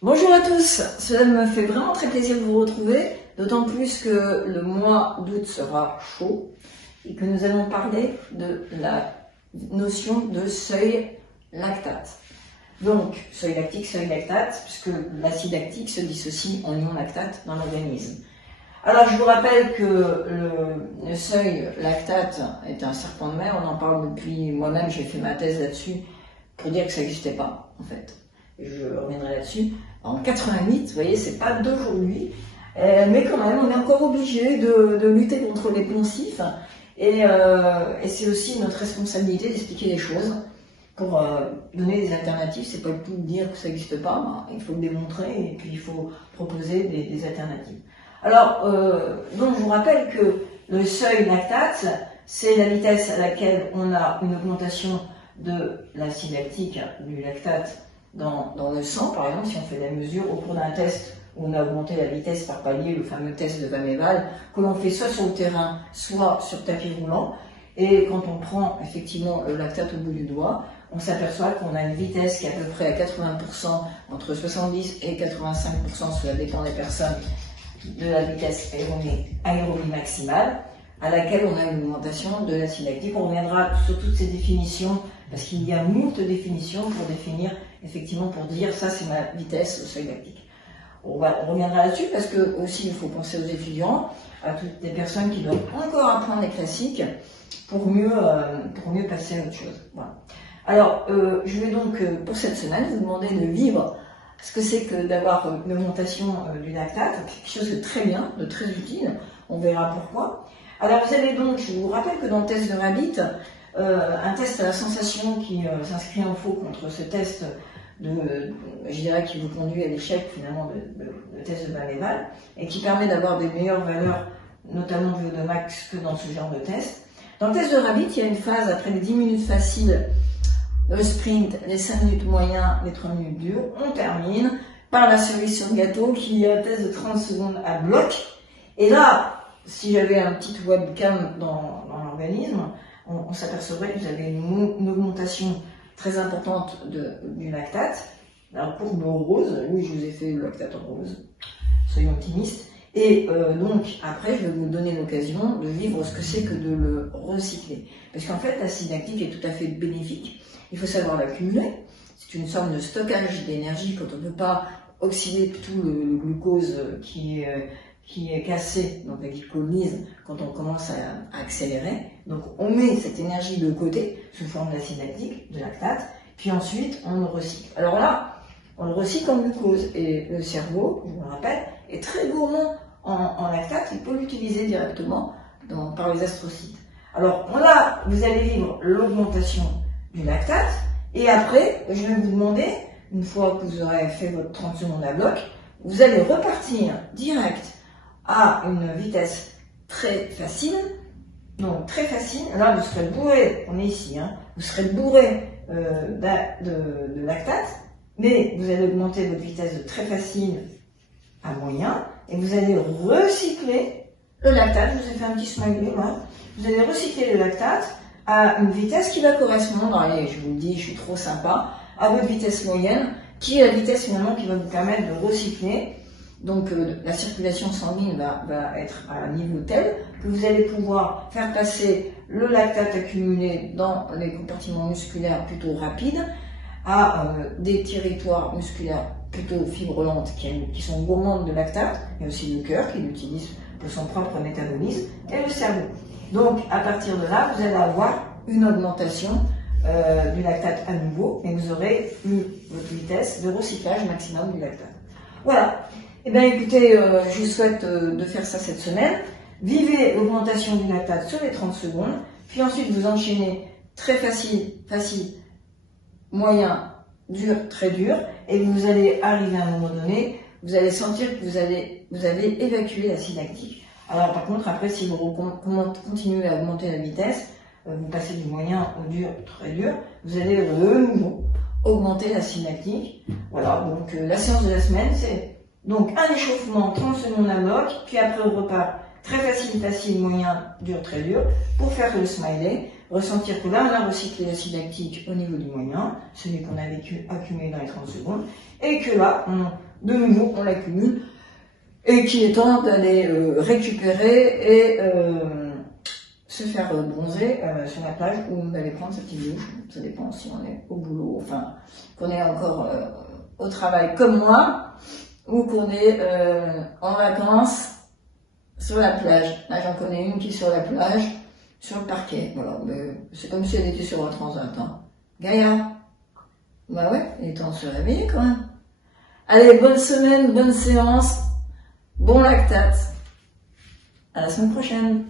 Bonjour à tous, cela me fait vraiment très plaisir de vous retrouver, d'autant plus que le mois d'août sera chaud et que nous allons parler de la notion de seuil lactate. Donc, seuil lactique, seuil lactate, puisque l'acide lactique se dissocie en ion lactate dans l'organisme. Alors, je vous rappelle que le seuil lactate est un serpent de mer, on en parle depuis, moi-même j'ai fait ma thèse là-dessus pour dire que ça n'existait pas, en fait. Je reviendrai là-dessus. En 88, vous voyez, c'est pas d'aujourd'hui, mais quand même, on est encore obligé de lutter contre les poncifs, et c'est aussi notre responsabilité d'expliquer les choses pour donner des alternatives. C'est pas le tout de dire que ça n'existe pas, il faut le démontrer et puis il faut proposer des alternatives. Alors, donc je vous rappelle que le seuil lactate, c'est la vitesse à laquelle on a une augmentation de l'acide lactique, du lactate, dans le sang, par exemple, si on fait la mesure au cours d'un test où on a augmenté la vitesse par palier, le fameux test de Van Eval, que l'on fait soit sur le terrain, soit sur tapis roulant, et quand on prend effectivement le lactate au bout du doigt, on s'aperçoit qu'on a une vitesse qui est à peu près à 80%, entre 70 et 85%, cela dépend des personnes, de la vitesse aérobie maximale, à laquelle on a une augmentation de l'acide lactique. On reviendra sur toutes ces définitions, parce qu'il y a moult définitions pour définir, effectivement, pour dire ça c'est ma vitesse au seuil lactique. On reviendra là-dessus, parce que aussi il faut penser aux étudiants, à toutes les personnes qui doivent encore apprendre les classiques pour mieux passer à autre chose. Voilà. Alors, je vais donc, pour cette semaine, vous demander de vivre ce que c'est que d'avoir une augmentation du lactate, quelque chose de très bien, de très utile, on verra pourquoi. Alors vous allez donc, je vous rappelle que dans le test de Rabbit, un test à la sensation qui s'inscrit en faux contre ce test je dirais, qui vous conduit à l'échec finalement de test de Van Eval, et qui permet d'avoir des meilleures valeurs, notamment du VO2 max, que dans ce genre de test. Dans le test de Rabbit, il y a une phase après les 10 minutes faciles, le sprint, les 5 minutes moyens, les 3 minutes dures, on termine par la cerise sur le gâteau qui est un test de 30 secondes à bloc. Et là, si j'avais un petit webcam dans l'organisme, on s'apercevrait que vous avez une augmentation très importante du lactate. Alors courbe rose, oui je vous ai fait le lactate en rose, soyons optimistes. Et donc après je vais vous donner l'occasion de vivre ce que c'est que de le recycler. Parce qu'en fait l'acide lactique est tout à fait bénéfique. Il faut savoir l'accumuler. C'est une sorte de stockage d'énergie quand on ne peut pas oxyder tout le glucose qui est cassé, donc la glycolyse, quand on commence à accélérer. Donc on met cette énergie de côté, sous forme d'acide lactique, de lactate, puis ensuite on le recycle. Alors là, on le recycle en glucose, et le cerveau, je vous le rappelle, est très gourmand en lactate, il peut l'utiliser directement par les astrocytes. Alors là, vous allez vivre l'augmentation du lactate, et après, je vais vous demander, une fois que vous aurez fait votre 30 secondes à bloc, vous allez repartir direct à une vitesse très facile. Donc très facile, là vous serez bourré, on est ici, vous serez bourré de lactate, mais vous allez augmenter votre vitesse de très facile à moyen, et vous allez recycler le lactate. Je vous ai fait un petit smiley, vous allez recycler le lactate à une vitesse qui va correspondre, allez, je vous le dis, je suis trop sympa, à votre vitesse moyenne, qui est la vitesse finalement qui va vous permettre de recycler. Donc la circulation sanguine va être à un niveau tel que vous allez pouvoir faire passer le lactate accumulé dans les compartiments musculaires plutôt rapides à des territoires musculaires plutôt fibrolentes qui sont gourmandes de lactate, mais aussi le cœur qui l'utilise pour son propre métabolisme, et le cerveau. Donc à partir de là, vous allez avoir une augmentation du lactate à nouveau, et vous aurez eu votre vitesse de recyclage maximum du lactate. Voilà. Eh bien écoutez, je vous souhaite de faire ça cette semaine. Vivez l'augmentation du lactate sur les 30 secondes, puis ensuite vous enchaînez très facile, moyen, dur, très dur, et vous allez arriver à un moment donné, vous allez sentir que vous avez évacué l'acide lactique. Alors par contre, après, si vous continuez à augmenter la vitesse, vous passez du moyen au dur, très dur, vous allez de nouveau augmenter l'acide lactique. Voilà, donc la séance de la semaine, c'est donc un échauffement, 30 secondes à bloc, puis après on repart très facile, moyen, dur, très dur, pour faire le smiley, ressentir que là on a recyclé l'acide lactique au niveau du moyen, celui qu'on avait accumulé dans les 30 secondes, et que là, de nouveau, on l'accumule, et qu'il est temps d'aller récupérer et se faire bronzer sur la plage ou d'aller prendre sa petite douche. Ça dépend si on est au boulot, enfin, qu'on est encore au travail comme moi, ou qu'on est en vacances sur la plage. Là, j'en connais une qui est sur la plage, sur le parquet. Voilà, c'est comme si elle était sur un transat. Hein. Gaïa. Bah ouais, il est temps de se réveiller quand même. Allez, bonne semaine, bonne séance, bon lactate. À la semaine prochaine.